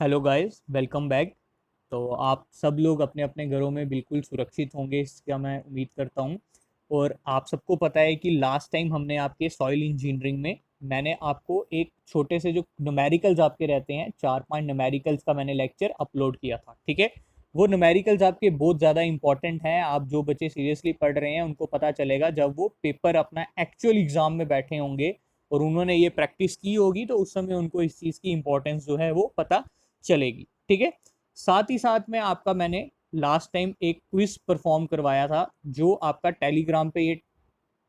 Hello guys, welcome back. तो आप सब लोग अपने अपने घरों में बिल्कुल सुरक्षित होंगे, इसका मैं उम्मीद करता हूँ। और आप सबको पता है कि लास्ट टाइम हमने आपके सॉइल इंजीनियरिंग में मैंने आपको एक छोटे से जो न्यूमेरिकल्स आपके रहते हैं 4-5 न्यूमेरिकल्स का मैंने लेक्चर अपलोड किया था, ठीक है। वो न्यूमेरिकल्स आपके बहुत ज़्यादा इंपॉर्टेंट हैं। आप जो बच्चे सीरियसली पढ़ रहे हैं उनको पता चलेगा जब वो पेपर अपना एक्चुअल एग्ज़ाम में बैठे होंगे और उन्होंने ये प्रैक्टिस की होगी, तो उस समय उनको इस चीज़ की इंपॉर्टेंस जो है वो पता चलेगी, ठीक है। साथ ही साथ में आपका मैंने लास्ट टाइम एक क्विज परफॉर्म करवाया था, जो आपका टेलीग्राम पे ये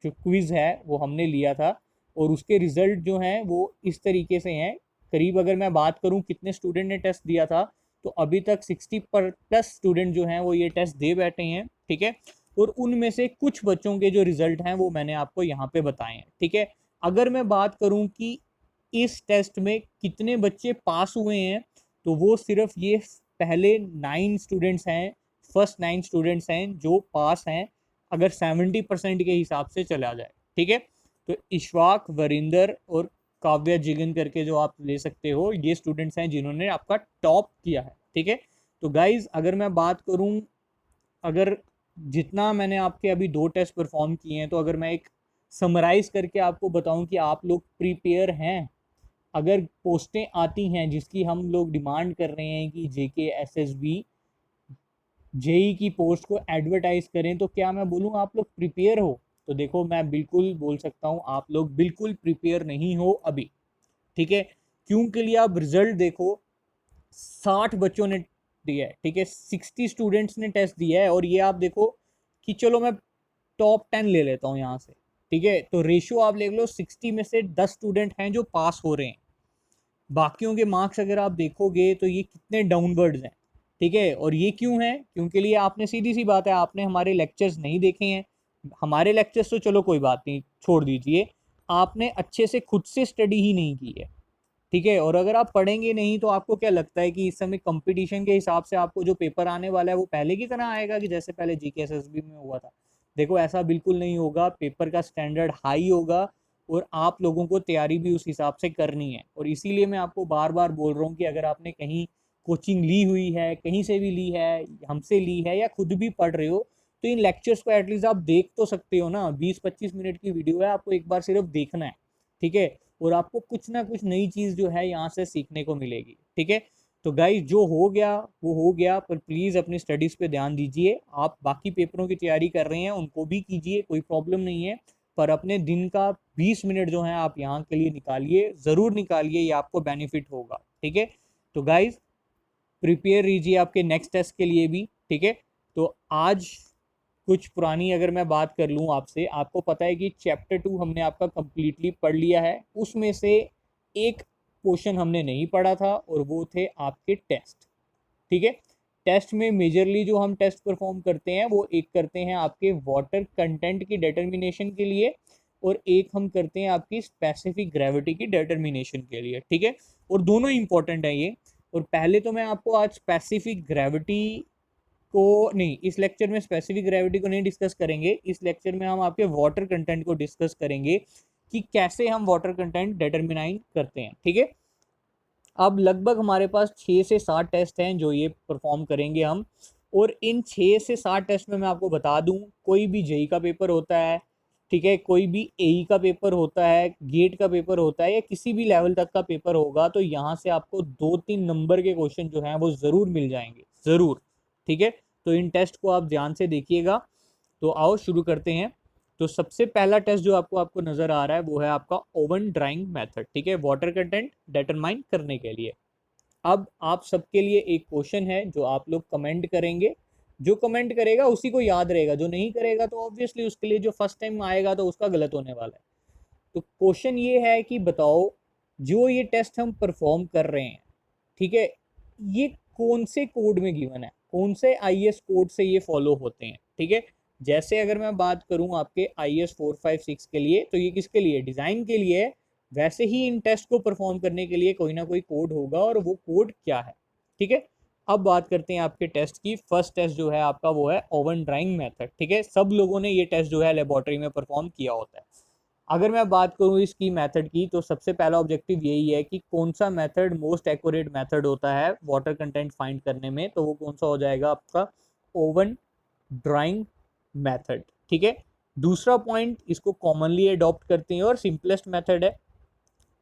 जो क्विज है वो हमने लिया था। और उसके रिजल्ट जो हैं वो इस तरीके से हैं। करीब अगर मैं बात करूं कितने स्टूडेंट ने टेस्ट दिया था, तो अभी तक 60+ स्टूडेंट जो हैं वो ये टेस्ट दे बैठे हैं, ठीक है। और उनमें से कुछ बच्चों के जो रिजल्ट हैं वो मैंने आपको यहाँ पे बताए हैं, ठीक है। अगर मैं बात करूं कि इस टेस्ट में कितने बच्चे पास हुए हैं, तो वो सिर्फ ये पहले 9 स्टूडेंट्स हैं, फर्स्ट 9 स्टूडेंट्स हैं जो पास हैं, अगर 70% के हिसाब से चला जाए, ठीक है। तो इशफाक, वरिंदर और काव्या जिगन करके जो आप ले सकते हो, ये स्टूडेंट्स हैं जिन्होंने आपका टॉप किया है, ठीक है। तो गाइज अगर मैं बात करूं, अगर जितना मैंने आपके अभी 2 टेस्ट परफॉर्म किए हैं, तो अगर मैं एक समराइज करके आपको बताऊं कि आप लोग प्रिपेयर हैं, अगर पोस्टें आती हैं जिसकी हम लोग डिमांड कर रहे हैं कि जेके एसएसबी जेई की पोस्ट को एडवर्टाइज करें, तो क्या मैं बोलूँ आप लोग प्रिपेयर हो? तो देखो, मैं बिल्कुल बोल सकता हूँ आप लोग बिल्कुल प्रिपेयर नहीं हो अभी, ठीक है। क्यों के लिए? आप रिजल्ट देखो, 60 बच्चों ने दिया है, ठीक है, 60 स्टूडेंट्स ने टेस्ट दिया है। और ये आप देखो कि चलो मैं टॉप 10 ले लेता हूँ यहाँ से, ठीक है। तो रेशियो आप ले लो, 60 में से 10 स्टूडेंट हैं जो पास हो रहे हैं। बाकियों के मार्क्स अगर आप देखोगे तो ये कितने डाउनवर्ड्स हैं, ठीक है। और ये क्यों है? क्योंकि लिए आपने, सीधी सी बात है, आपने हमारे लेक्चर्स नहीं देखे हैं। हमारे लेक्चर्स तो चलो कोई बात नहीं, छोड़ दीजिए, आपने अच्छे से खुद से स्टडी ही नहीं की है, ठीक है। और अगर आप पढ़ेंगे नहीं तो आपको क्या लगता है कि इस समय कंपटीशन के हिसाब से आपको जो पेपर आने वाला है वो पहले की तरह आएगा कि जैसे पहले जीकेएसएसबी में हुआ था? देखो, ऐसा बिल्कुल नहीं होगा। पेपर का स्टैंडर्ड हाई होगा और आप लोगों को तैयारी भी उस हिसाब से करनी है। और इसीलिए मैं आपको बार बार बोल रहा हूँ कि अगर आपने कहीं कोचिंग ली हुई है, कहीं से भी ली है, हमसे ली है या खुद भी पढ़ रहे हो, तो इन लेक्चर्स को एटलीस्ट आप देख तो सकते हो ना। 20-25 मिनट की वीडियो है, आपको एक बार सिर्फ देखना है, ठीक है। और आपको कुछ ना कुछ नई चीज़ जो है यहाँ से सीखने को मिलेगी, ठीक है। तो गाइस, जो हो गया वो हो गया, पर प्लीज़ अपनी स्टडीज़ पे ध्यान दीजिए। आप बाकी पेपरों की तैयारी कर रहे हैं उनको भी कीजिए, कोई प्रॉब्लम नहीं है। पर अपने दिन का 20 मिनट जो है आप यहाँ के लिए निकालिए, ज़रूर निकालिए, ये आपको बेनिफिट होगा, ठीक है। तो गाइज, प्रिपेयर रहिए आपके नेक्स्ट टेस्ट के लिए भी, ठीक है। तो आज कुछ पुरानी अगर मैं बात कर लूँ आपसे, आपको पता है कि चैप्टर 2 हमने आपका कंप्लीटली पढ़ लिया है। उसमें से एक पोर्शन हमने नहीं पढ़ा था और वो थे आपके टेस्ट, ठीक है। टेस्ट में मेजरली जो हम टेस्ट परफॉर्म करते हैं वो एक करते हैं आपके वाटर कंटेंट की डिटर्मिनेशन के लिए, और एक हम करते हैं आपकी स्पेसिफिक ग्रेविटी की डिटर्मिनेशन के लिए, ठीक है। और दोनों इंपॉर्टेंट है ये। और पहले तो मैं आपको आज स्पेसिफिक ग्रेविटी को नहीं, इस लेक्चर में स्पेसिफिक ग्रेविटी को नहीं डिस्कस करेंगे। इस लेक्चर में हम आपके वाटर कंटेंट को डिस्कस करेंगे कि कैसे हम वाटर कंटेंट डिटरमिनाइन करते हैं, ठीक है। अब लगभग हमारे पास 6 से 7 टेस्ट हैं जो ये परफॉर्म करेंगे हम। और इन 6 से 7 टेस्ट में मैं आपको बता दूं, कोई भी जेई का पेपर होता है, ठीक है, कोई भी एई का पेपर होता है, गेट का पेपर होता है, या किसी भी लेवल तक का पेपर होगा, तो यहाँ से आपको 2-3 नंबर के क्वेश्चन जो हैं वो ज़रूर मिल जाएंगे, ज़रूर, ठीक है। तो इन टेस्ट को आप ध्यान से देखिएगा। तो आओ शुरू करते हैं। तो सबसे पहला टेस्ट जो आपको आपको नजर आ रहा है वो है आपका ओवन ड्राइंग मेथड, ठीक है, वाटर कंटेंट डिटरमाइन करने के लिए। अब आप सबके लिए एक क्वेश्चन है जो आप लोग कमेंट करेंगे। जो कमेंट करेगा उसी को याद रहेगा, जो नहीं करेगा तो ऑब्वियसली उसके लिए जो फर्स्ट टाइम आएगा तो उसका गलत होने वाला है। तो क्वेश्चन ये है कि बताओ, जो ये टेस्ट हम परफॉर्म कर रहे हैं, ठीक है, ये कौन से कोड में गिवन है, कौन से आईएस कोड से ये फॉलो होते हैं, ठीक है। जैसे अगर मैं बात करूं आपके आईएस 456 के लिए, तो ये किसके लिए? डिज़ाइन के लिए है। वैसे ही इन टेस्ट को परफॉर्म करने के लिए कोई ना कोई कोड होगा, और वो कोड क्या है, ठीक है। अब बात करते हैं आपके टेस्ट की। फर्स्ट टेस्ट जो है आपका वो है ओवन ड्राइंग मेथड, ठीक है। सब लोगों ने ये टेस्ट जो है लेबोरेटरी में परफॉर्म किया होता है। अगर मैं बात करूँ इसकी मेथड की, तो सबसे पहला ऑब्जेक्टिव यही है कि कौन सा मेथड मोस्ट एक्यूरेट मेथड होता है वाटर कंटेंट फाइंड करने में, तो वो कौन सा हो जाएगा आपका ओवन ड्राइंग मेथड। ठीक है, दूसरा पॉइंट, इसको कॉमनली अडॉप्ट करते हैं और सिंपलेस्ट मेथड है।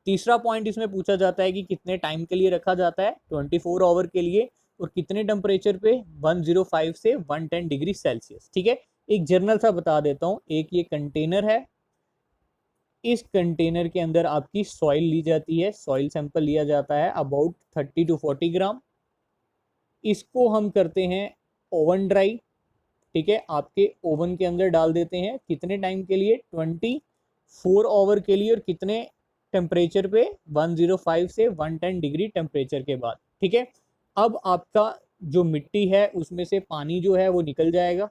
तीसरा पॉइंट इसमें पूछा जाता है कि कितने टाइम के लिए रखा जाता है, 24 आवर के लिए, और कितने टेम्परेचर पे, 105 से 110 डिग्री सेल्सियस। ठीक है, एक जर्नल सा बता देता हूँ। एक ये कंटेनर है, इस कंटेनर के अंदर आपकी सॉइल ली जाती है, सॉइल सैंपल लिया जाता है अबाउट 30 to 40 ग्राम। इसको हम करते हैं ओवन ड्राई। ठीक है, आपके ओवन के अंदर डाल देते हैं, कितने टाइम के लिए, 24 आवर के लिए, और कितने टेम्परेचर पे, 105 से 110 डिग्री टेम्परेचर के बाद। ठीक है, अब आपका जो मिट्टी है उसमें से पानी जो है वो निकल जाएगा।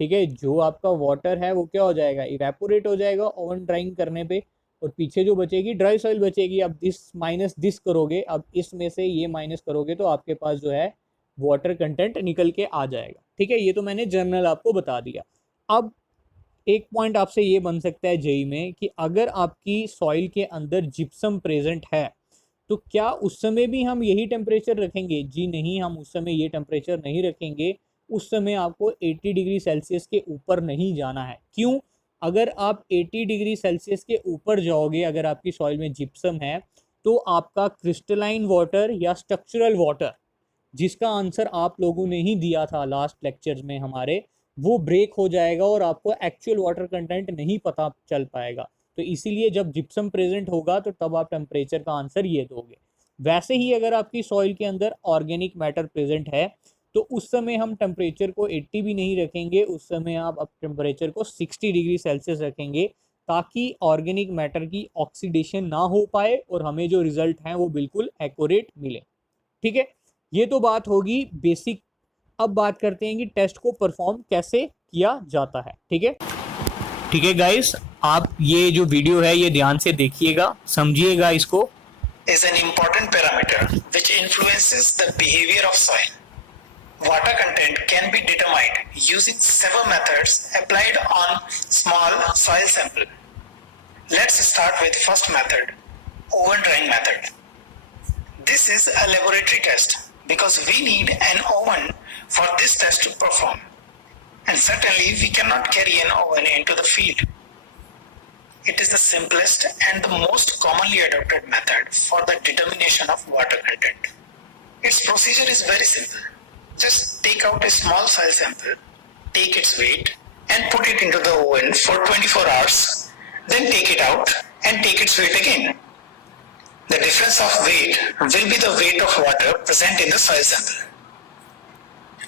ठीक है, जो आपका वाटर है वो क्या हो जाएगा, इवेपोरेट हो जाएगा ओवन ड्राइंग करने पे, और पीछे जो बचेगी ड्राई सॉइल बचेगी। अब दिस माइनस दिस करोगे, अब इसमें से ये माइनस करोगे, तो आपके पास जो है वाटर कंटेंट निकल के आ जाएगा। ठीक है, ये तो मैंने जर्नल आपको बता दिया। अब एक पॉइंट आपसे ये बन सकता है जेई में कि अगर आपकी सॉइल के अंदर जिप्सम प्रेजेंट है तो क्या उस समय भी हम यही टेम्परेचर रखेंगे? जी नहीं, हम उस समय ये टेम्परेचर नहीं रखेंगे। उस समय आपको 80 डिग्री सेल्सियस के ऊपर नहीं जाना है। क्यों? अगर आप 80 डिग्री सेल्सियस के ऊपर जाओगे, अगर आपकी सॉइल में जिप्सम है, तो आपका क्रिस्टलाइन वाटर या स्ट्रक्चरल वाटर, जिसका आंसर आप लोगों ने ही दिया था लास्ट लेक्चर्स में हमारे, वो ब्रेक हो जाएगा और आपको एक्चुअल वाटर कंटेंट नहीं पता चल पाएगा। तो इसीलिए जब जिप्सम प्रेजेंट होगा तो तब आप टेम्परेचर का आंसर ये दोगे। वैसे ही अगर आपकी सॉइल के अंदर ऑर्गेनिक मैटर प्रेजेंट है तो उस समय हम टेम्परेचर को 80 भी नहीं रखेंगे, उस समय आप टेम्परेचर को 60 डिग्री सेल्सियस रखेंगे, ताकि ऑर्गेनिक मैटर की ऑक्सीडेशन ना हो पाए और हमें जो रिजल्ट हैं वो बिल्कुल एक्यूरेट मिले। ठीक है, ये तो बात होगी बेसिक। अब बात करते हैं कि टेस्ट को परफॉर्म कैसे किया जाता है। ठीक है गाइस, आप ये जो वीडियो है ये ध्यान से देखिएगा, समझिएगा इसको। is an important parameter which influences the behavior of soil. Water content can be determined using several methods applied on small soil sample. Let's start with first method, oven drying method. This is a laboratory test because we need an oven for this test to perform. And certainly we cannot carry an oven into the field. It is the simplest and the most commonly adopted method for the determination of water content. Its procedure is very simple. Just take out a small soil sample, take its weight and put it into the oven for 24 hours. Then take it out and take its weight again. The difference of weight will be the weight of water present in the soil sample.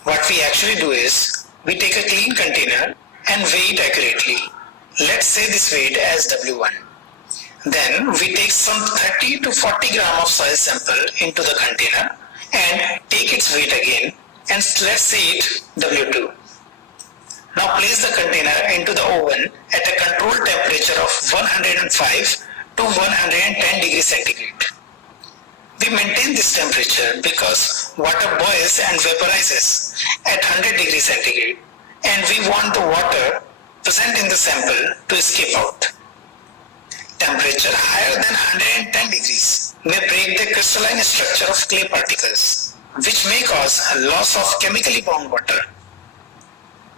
What we actually do is, we take a clean container and weigh it accurately. Let's say this weight as W1. Then we take some 30 to 40 gram of soil sample into the container and take its weight again and let's say it W2. Now place the container into the oven at a controlled temperature of 105 to 110 degrees centigrade. We maintain this temperature because water boils and vaporizes at 100 degrees centigrade and we want the water present in the sample to escape out. Temperature higher than 110 degrees may break the crystalline structure of clay particles, which may cause a loss of chemically bound water.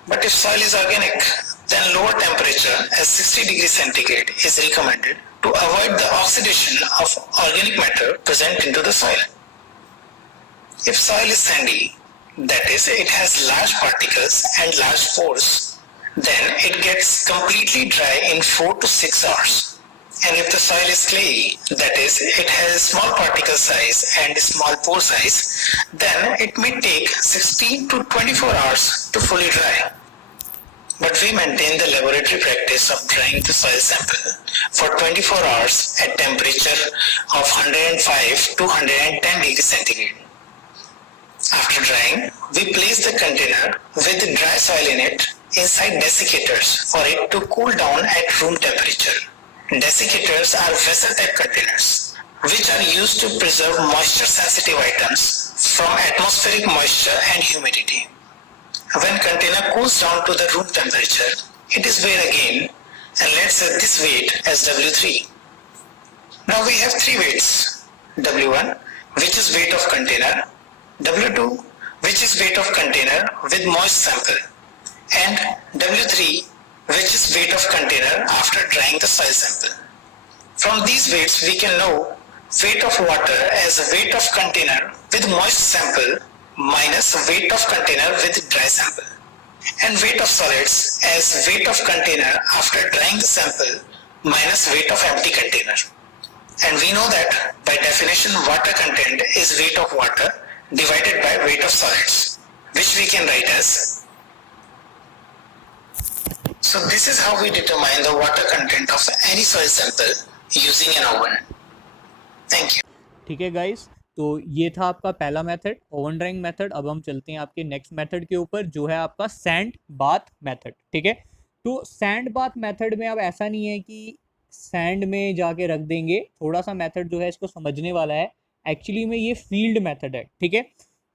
But if soil is organic, then lower temperature as 60 degrees centigrade is recommended to avoid the oxidation of organic matter present into the soil. If soil is sandy, that is, it has large particles and large pores, then it gets completely dry in 4 to 6 hours. And if the soil is clayey, that is, it has small particle size and small pore size, then it may take 16 to 24 hours to fully dry. But we maintain the laboratory practice of drying the soil sample for 24 hours at temperature of 105 to 110 degrees centigrade. After drying, we place the container with the dry soil in it inside desiccators for it to cool down at room temperature. Desiccators are vessel-type containers which are used to preserve moisture-sensitive items from atmospheric moisture and humidity. When container cools down to the room temperature, it is weighed again and let's set this weight as W3. Now we have three weights, W1 which is weight of container, W2 which is weight of container with moist sample, and W3 which is weight of container after drying the soil sample. From these weights we can know weight of water as weight of container with moist sample minus weight of container with dry sample, and weight of solids as weight of container after drying the sample minus weight of empty container. And we know that by definition water content is weight of water divided by weight of solids, which we can write as. So this is how we determine the water content of any soil sample using an oven. Thank you. ठीक है guys, तो ये था आपका पहला method, oven drawing method. अब हम चलते हैं आपके नेक्स्ट मेथड के ऊपर, जो है आपका सैंड बाथ मेथड। ठीक है, तो सैंड बाथ मेथड में अब ऐसा नहीं है कि सैंड में जाके रख देंगे, थोड़ा सा मेथड जो है इसको समझने वाला है। एक्चुअली में ये फील्ड मेथड है। ठीक है,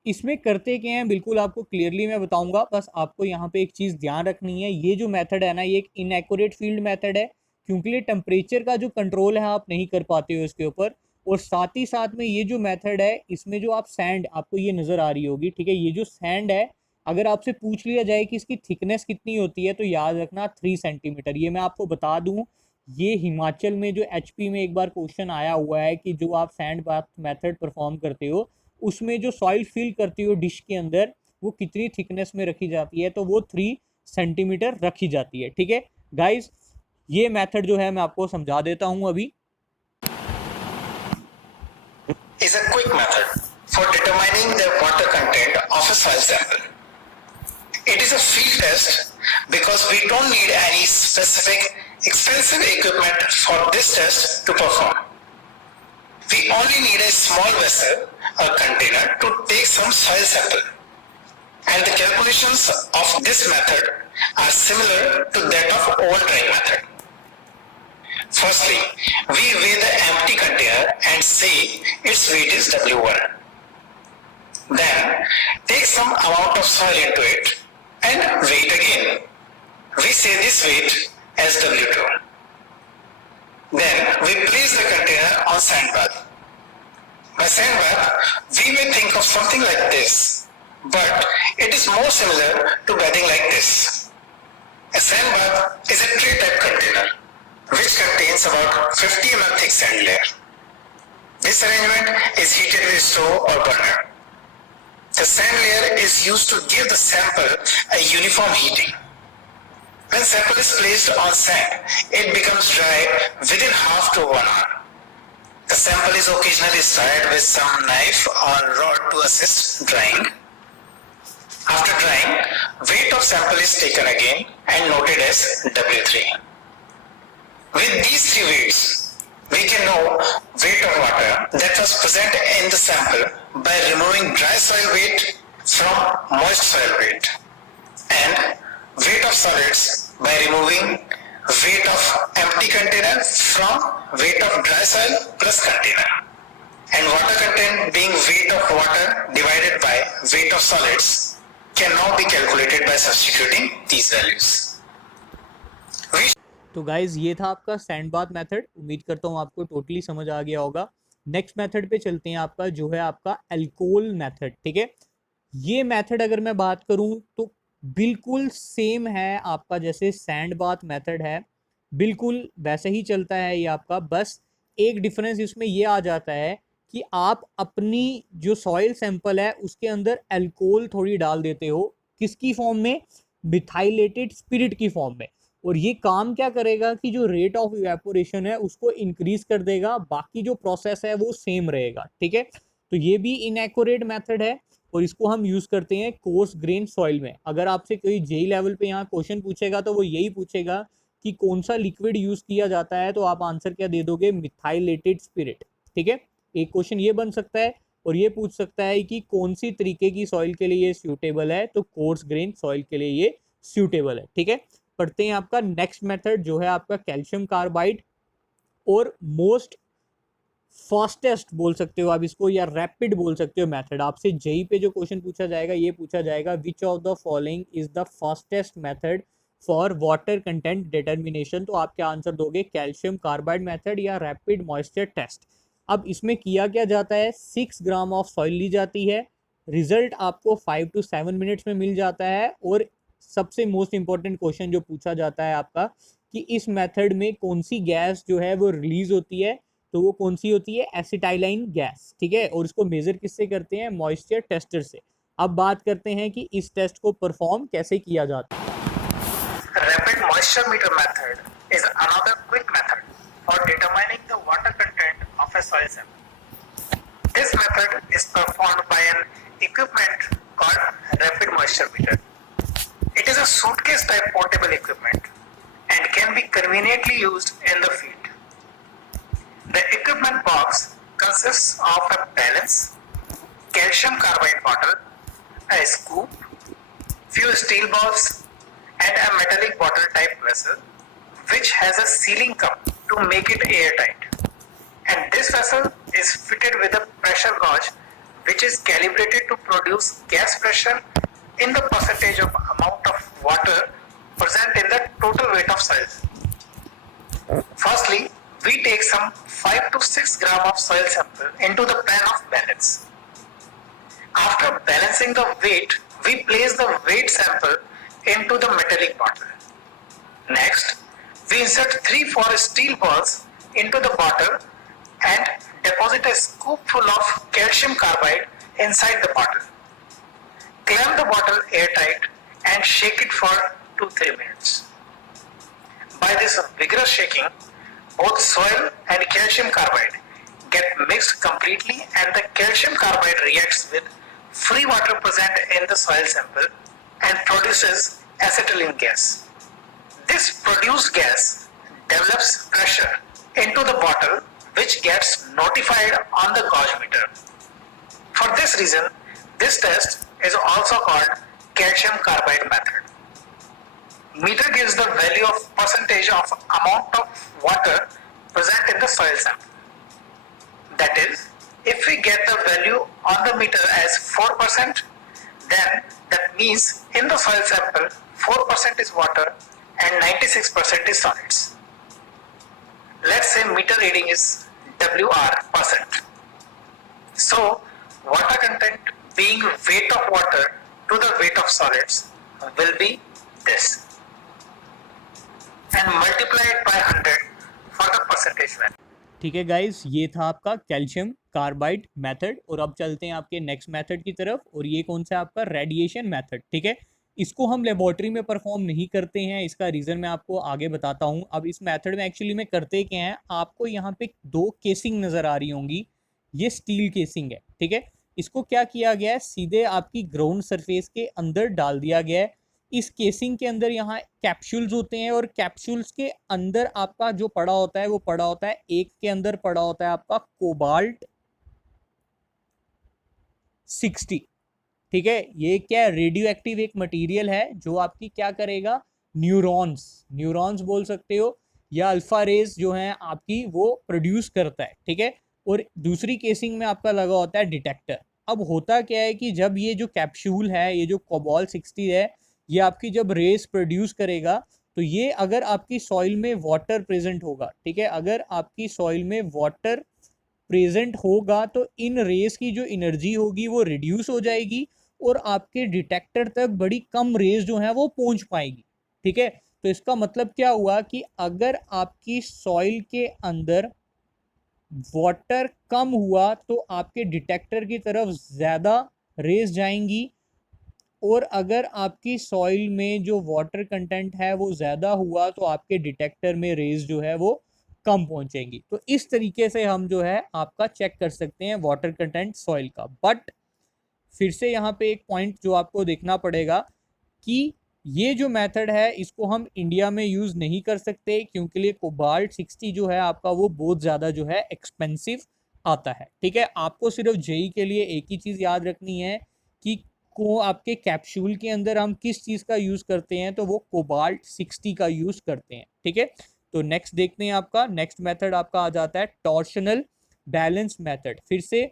इसमें करते क्या हैं बिल्कुल आपको क्लियरली मैं बताऊंगा, बस आपको यहाँ पे एक चीज़ ध्यान रखनी है, ये जो मेथड है ना ये एक इनएक्यूरेट फील्ड मेथड है, क्योंकि ये टेम्परेचर का जो कंट्रोल है आप नहीं कर पाते हो इसके ऊपर। और साथ ही साथ में ये जो मेथड है इसमें जो आप सैंड, आपको ये नज़र आ रही होगी, ठीक है, ये जो सैंड है अगर आपसे पूछ लिया जाए कि इसकी थिकनेस कितनी होती है तो याद रखना 3 सेंटीमीटर। ये मैं आपको बता दूं, ये हिमाचल में जो HP में एक बार क्वेश्चन आया हुआ है कि जो आप सैंड बाथ मेथड परफॉर्म करते हो उसमें जो सॉइल फिल करते हो डिश के अंदर वो कितनी थिकनेस में रखी जाती है, तो वो 3 सेंटीमीटर रखी जाती है। ठीक है गाइज, ये मेथड जो है मैं आपको समझा देता हूँ अभी। Is a quick method for determining the water content of a soil sample. It is a field test because we don't need any specific expensive equipment for this test to perform. We only need a small vessel or container to take some soil sample. And the calculations of this method are similar to that of oven drying method. Firstly, we weigh the empty container and say its weight is W1. Then, take some amount of soil into it and weigh it again. We say this weight as W2. Then, we place the container on sandbath. By sandbath, we may think of something like this, but it is more similar to bathing like this. A sandbath is a tray-type container which contains about 50 mm thick sand layer. This arrangement is heated with stove or burner. The sand layer is used to give the sample a uniform heating. When sample is placed on sand, it becomes dry within half to 1 hour. The sample is occasionally stirred with some knife or rod to assist drying. After drying, weight of sample is taken again and noted as W3. With these 3 weights, we can know weight of water that was present in the sample by removing dry soil weight from moist soil weight, and weight of solids by removing weight of empty container from weight of dry soil plus container, and water content being weight of water divided by weight of solids can now be calculated by substituting these values. तो guys ये था आपका sand bath method, उम्मीद करता हूँ आपको totally समझ आ गया होगा। नेक्स्ट मेथड पे चलते हैं, आपका जो है आपका अल्कोहल मेथड। ठीक है, ये मेथड अगर मैं बात करूँ तो बिल्कुल सेम है आपका जैसे सैंड बाथ मेथड है, बिल्कुल वैसे ही चलता है ये आपका। बस एक डिफरेंस इसमें ये आ जाता है कि आप अपनी जो सॉइल सैंपल है उसके अंदर अल्कोहल थोड़ी डाल देते हो, किसकी फॉर्म में, मिथाइलेटेड स्पिरिट की फॉर्म में। और ये काम क्या करेगा कि जो रेट ऑफ इवेपोरेशन है उसको इंक्रीज कर देगा, बाकी जो प्रोसेस है वो सेम रहेगा। ठीक है, तो ये भी इनएक्यूरेट मेथड है और इसको हम यूज़ करते हैं कोर्स ग्रेन सॉइल में। अगर आपसे कोई जेई लेवल पे यहाँ क्वेश्चन पूछेगा तो वो यही पूछेगा कि कौन सा लिक्विड यूज़ किया जाता है, तो आप आंसर क्या दे दोगे, मिथाइलेटेड स्पिरिट। ठीक है, एक क्वेश्चन ये बन सकता है और ये पूछ सकता है कि कौन सी तरीके की सॉइल के लिए ये सूटेबल है, तो कोर्स ग्रेन सॉइल के लिए ये सूटेबल है। ठीक है, पढ़ते हैं आपका नेक्स्ट मेथड जो है आपका कैल्शियम कार्बाइड, और मोस्ट फास्टेस्ट बोल सकते हो आप इसको या रैपिड बोल सकते हो मेथड। आपसे जेई पे जो क्वेश्चन पूछा जाएगा ये पूछा जाएगा, which of the following is the fastest method for water content determination. तो आप क्या आंसर दोगे, कैल्शियम कार्बाइड मेथड या रैपिड मॉइस्चर टेस्ट। अब इसमें किया क्या जाता है, 6 ग्राम ऑफ सॉइल ली जाती है, रिजल्ट आपको 5 to 7 मिनट्स में मिल जाता है। और सबसे मोस्ट इंपॉर्टेंट क्वेश्चन जो पूछा जाता है आपका कि इस मेथड में कौन सी गैस जो है वो रिलीज होती है, तो वो कौन सी होती है, एसिटाइलाइन गैस, ठीक है। और इसको मेजर किससे करते हैं, मॉइस्चर टेस्टर से। अब बात करते हैं कि इस टेस्ट को परफॉर्म कैसे किया जाता है। Rapid moisture meter method is another quick method for determining the water content of a soil sample. This method is performed by an equipment called rapid moisture meter. It is a suitcase type portable equipment and can be conveniently used in the field. The equipment box consists of a balance, calcium carbide bottle, a scoop, few steel balls, and a metallic bottle type vessel which has a sealing cup to make it airtight. And this vessel is fitted with a pressure gauge which is calibrated to produce gas pressure in the percentage of amount of water present in the total weight of soil. Firstly, we take some 5 to 6 gram of soil sample into the pan of balance. After balancing the weight, we place the weight sample into the metallic bottle. Next, we insert 3-4 steel balls into the bottle and deposit a scoop full of calcium carbide inside the bottle. Clamp the bottle airtight and shake it for 2-3 minutes. By this vigorous shaking, both soil and calcium carbide get mixed completely and the calcium carbide reacts with free water present in the soil sample and produces acetylene gas. This produced gas develops pressure into the bottle which gets notified on the gauge meter. For this reason, this test is also called calcium carbide method. Meter gives the value of percentage of amount of water present in the soil sample. That is, if we get the value on the meter as 4%, then that means in the soil sample 4% is water and 96% is solids. Let's say meter reading is WR%. So water content being weight of water to the weight of solids will be this and multiply it by 100 for the percentage value. ठीक है guys, ये था आपका calcium carbide method. और अब चलते हैं आपके नेक्स्ट मेथड की तरफ, और ये कौन सा आपका रेडिएशन मेथड, ठीक है। इसको हम लेबोरेटरी में परफॉर्म नहीं करते हैं, इसका रीज़न मैं आपको आगे बताता हूँ। अब इस मेथड में एक्चुअली में करते क्या हैं, आपको यहाँ पे 2 केसिंग नज़र आ रही होंगी, ये स्टील केसिंग है, ठीक है। इसको क्या किया गया है, सीधे आपकी ग्राउंड सरफेस के अंदर डाल दिया गया है। इस केसिंग के अंदर यहाँ कैप्सूल्स होते हैं, और कैप्सूल्स के अंदर आपका जो पड़ा होता है वो पड़ा होता है, एक के अंदर पड़ा होता है आपका कोबाल्ट 60, ठीक है। ये क्या, रेडियो एक्टिव एक मटेरियल है जो आपकी क्या करेगा, न्यूरॉन्स बोल सकते हो, या अल्फा रेज जो है आपकी वो प्रोड्यूस करता है, ठीक है। और दूसरी केसिंग में आपका लगा होता है डिटेक्टर। अब होता क्या है कि जब ये जो कैप्सूल है, ये जो कोबाल्ट 60 है, ये आपकी जब रेस प्रोड्यूस करेगा, तो ये अगर आपकी सॉइल में वाटर प्रेजेंट होगा, ठीक है, अगर आपकी सॉइल में वाटर प्रेजेंट होगा तो इन रेस की जो एनर्जी होगी वो रिड्यूस हो जाएगी, और आपके डिटेक्टर तक बड़ी कम रेस जो है वो पहुंच पाएगी, ठीक है। तो इसका मतलब क्या हुआ कि अगर आपकी सॉइल के अंदर वाटर कम हुआ तो आपके डिटेक्टर की तरफ ज़्यादा रेस जाएंगी, और अगर आपकी सॉइल में जो वाटर कंटेंट है वो ज़्यादा हुआ तो आपके डिटेक्टर में रेस जो है वो कम पहुंचेंगी। तो इस तरीके से हम जो है आपका चेक कर सकते हैं वाटर कंटेंट सॉइल का। बट फिर से यहाँ पे एक पॉइंट जो आपको देखना पड़ेगा कि ये जो मेथड है इसको हम इंडिया में यूज़ नहीं कर सकते, क्योंकि लिए कोबाल्ट 60 जो है आपका वो बहुत ज़्यादा जो है एक्सपेंसिव आता है, ठीक है। आपको सिर्फ जेई के लिए एक ही चीज़ याद रखनी है कि को आपके कैप्सूल के अंदर हम किस चीज़ का यूज़ करते हैं, तो वो कोबाल्ट 60 का यूज़ करते हैं, ठीक है। तो नेक्स्ट देखते हैं, आपका नेक्स्ट मेथड आपका आ जाता है टॉर्शनल बैलेंस मेथड। फिर से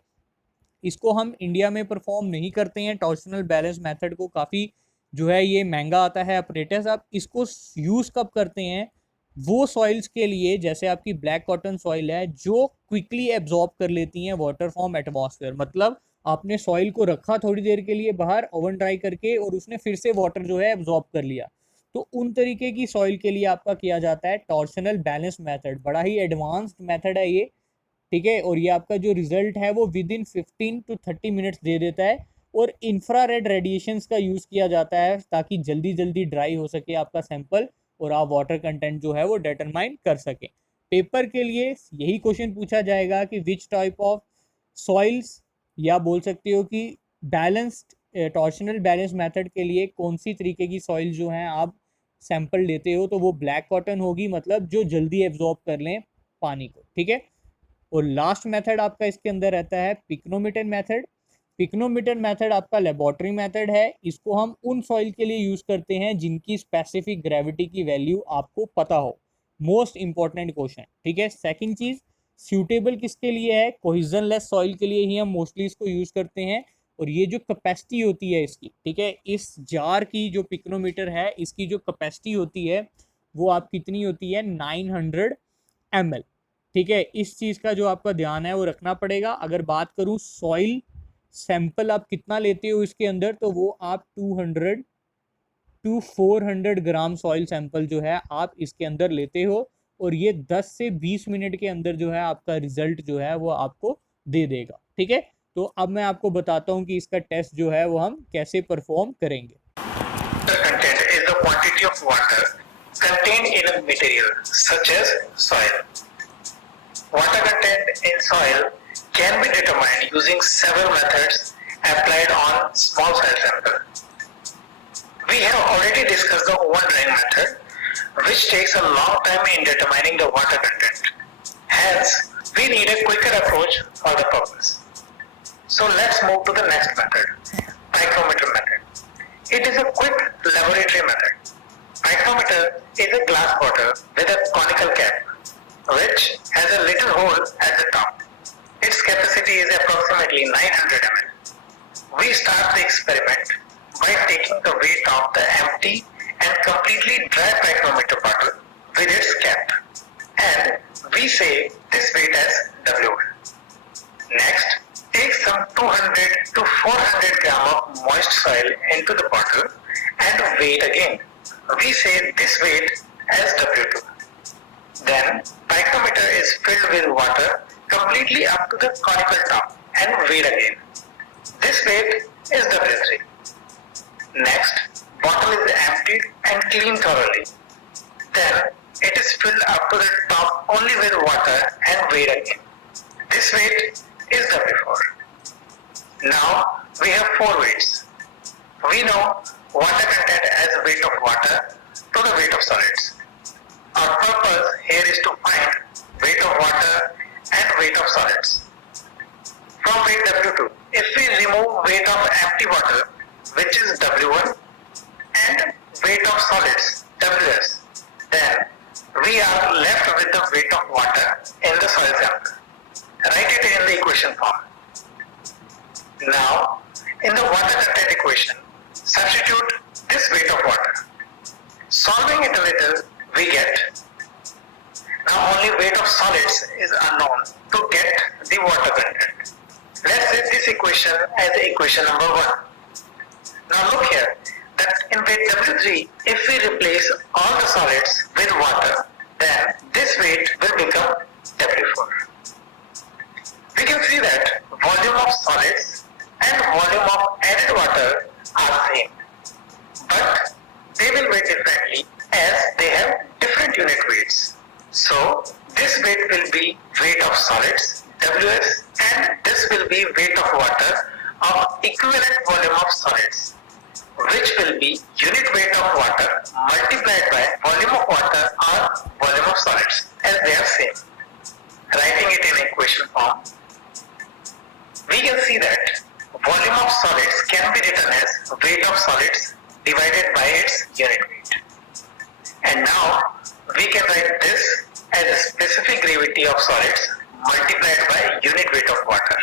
इसको हम इंडिया में परफॉर्म नहीं करते हैं, टॉर्शनल बैलेंस मेथड को काफ़ी जो है ये महंगा आता है अपरेटस। आप इसको यूज़ कब करते हैं? वो सॉइल्स के लिए, जैसे आपकी ब्लैक कॉटन सॉइल है जो क्विकली एब्जॉर्ब कर लेती हैं वाटर फ्रॉम एटमॉस्फेयर। मतलब आपने सॉइल को रखा थोड़ी देर के लिए बाहर ओवन ड्राई करके और उसने फिर से वाटर जो है एब्जॉर्ब कर लिया, तो उन तरीके की सॉइल के लिए आपका किया जाता है टॉर्शनल बैलेंस मेथड। बड़ा ही एडवांस्ड मेथड है ये, ठीक है। और ये आपका जो रिजल्ट है वो विद इन 15 to 30 मिनट्स दे देता है। और इंफ्रारेड रेडिएशंस का यूज़ किया जाता है ताकि जल्दी जल्दी ड्राई हो सके आपका सैंपल और आप वाटर कंटेंट जो है वो डिटरमाइन कर सकें। पेपर के लिए यही क्वेश्चन पूछा जाएगा कि विच टाइप ऑफ सॉइल्स, या बोल सकते हो कि बैलेंस्ड टॉर्शनल बैलेंस मेथड के लिए कौन सी तरीके की सॉइल जो है आप सैंपल लेते हो, तो वो ब्लैक कॉटन होगी, मतलब जो जल्दी एब्जॉर्ब कर लें पानी को, ठीक है। और लास्ट मेथड आपका इसके अंदर रहता है पिक्नोमीटर मेथड। पिक्नोमीटर मेथड आपका लेबोरेटरी मेथड है। इसको हम उन सॉइल के लिए यूज़ करते हैं जिनकी स्पेसिफिक ग्रेविटी की वैल्यू आपको पता हो। मोस्ट इंपॉर्टेंट क्वेश्चन, ठीक है। सेकंड चीज़, सूटेबल किसके लिए है? कोहिजन लेस सॉइल के लिए ही हम मोस्टली इसको यूज़ करते हैं। और ये जो कैपेसिटी होती है इसकी, ठीक है, इस जार की जो पिक्नोमीटर है इसकी जो कैपेसिटी होती है वो आप कितनी होती है? 900 ml, ठीक है। इस चीज़ का जो आपका ध्यान है वो रखना पड़ेगा। अगर बात करूँ सॉइल सैंपल आप कितना लेते हो इसके अंदर, तो वो आप 200 to 400 ग्राम सॉइल सैंपल जो है आप इसके अंदर लेते हो। और ये 10 से 20 मिनट के अंदर जो है आपका रिजल्ट जो है वो आपको दे देगा, ठीक है। तो अब मैं आपको बताता हूँ कि इसका टेस्ट जो है वो हम कैसे परफॉर्म करेंगे। The content is the quantity of water contained in a material such as soil. Water content in soil can be determined using several methods applied on small soil sample. We have already discussed the oven drying method, which takes a long time in determining the water content. Hence, we need a quicker approach for the purpose. So let's move to the next method, micrometer method. It is a quick laboratory method. Micrometer is a glass bottle with a conical cap, which has a little hole at the top. Its capacity is approximately 900 ml. We start the experiment by taking the weight of the empty and completely dry micrometer bottle with its cap, and we say this weight as W1. Next, take some 200 to 400 gram of moist soil into the bottle and weigh it again. We say this weight as W2. Then, micrometer is filled with water completely up to the conical top and weighed again. This weight is W3. Next, bottle is emptied and cleaned thoroughly. Then, it is filled up to the top only with water and weighed again. This weight is W4. Now, we have 4 weights. We know water content as weight of water to the weight of solids. Our purpose here is to find weight of water and weight of solids. From weight W2, if we remove weight of empty bottle, which is W1, and weight of solids, Ws, then we are left with the weight of water in the soil sample. Write it in the equation form. Now, in the water content equation, substitute this weight of water. Solving it a little, we get, now only weight of solids is unknown to get the water content. Let's set this equation as equation number 1. Now look here, that in weight W3, if we replace all the solids with water, then this weight will become W4. We can see that volume of solids and volume of added water are same, but they will weigh differently as they have different unit weights. So this weight will be weight of solids, Ws, and this will be weight of water of equivalent volume of solids, which will be unit weight of water multiplied by volume of water or volume of solids, as they are same. Writing it in equation form, we can see that volume of solids can be written as weight of solids divided by its unit weight. And now we can write this as a specific gravity of solids multiplied by unit weight of water.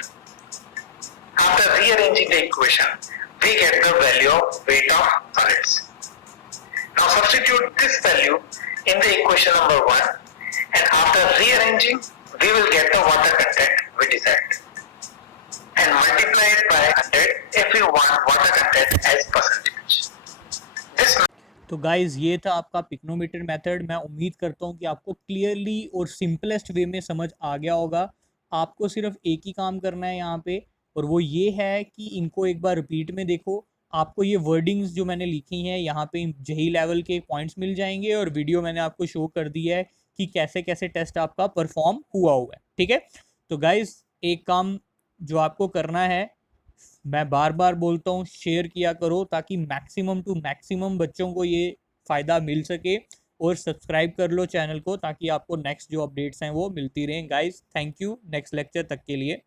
After rearranging the equation, we get the value of weight of solids. Now substitute this value in the equation number 1, and after rearranging we will get the water content we decide, and multiply it by 100 if we want water content as percentage. This तो guys ये था आपका pycnometer method. मैं उम्मीद करता हूँ कि आपको क्लियरली और सिंपलेस्ट वे में समझ आ गया होगा। आपको सिर्फ एक ही काम करना है यहाँ पे, और वो ये है कि इनको एक बार रिपीट में देखो। आपको ये वर्डिंग्स जो मैंने लिखी हैं यहाँ पे JEE लेवल के पॉइंट्स मिल जाएंगे, और वीडियो मैंने आपको शो कर दिया है कि कैसे कैसे टेस्ट आपका परफॉर्म हुआ है। ठीक है, तो गाइज एक काम जो आपको करना है, मैं बार बार बोलता हूँ, शेयर किया करो ताकि मैक्सिमम टू मैक्सिमम बच्चों को ये फ़ायदा मिल सके, और सब्सक्राइब कर लो चैनल को ताकि आपको नेक्स्ट जो अपडेट्स हैं वो मिलती रहें। Guys thank you, next lecture तक के लिए।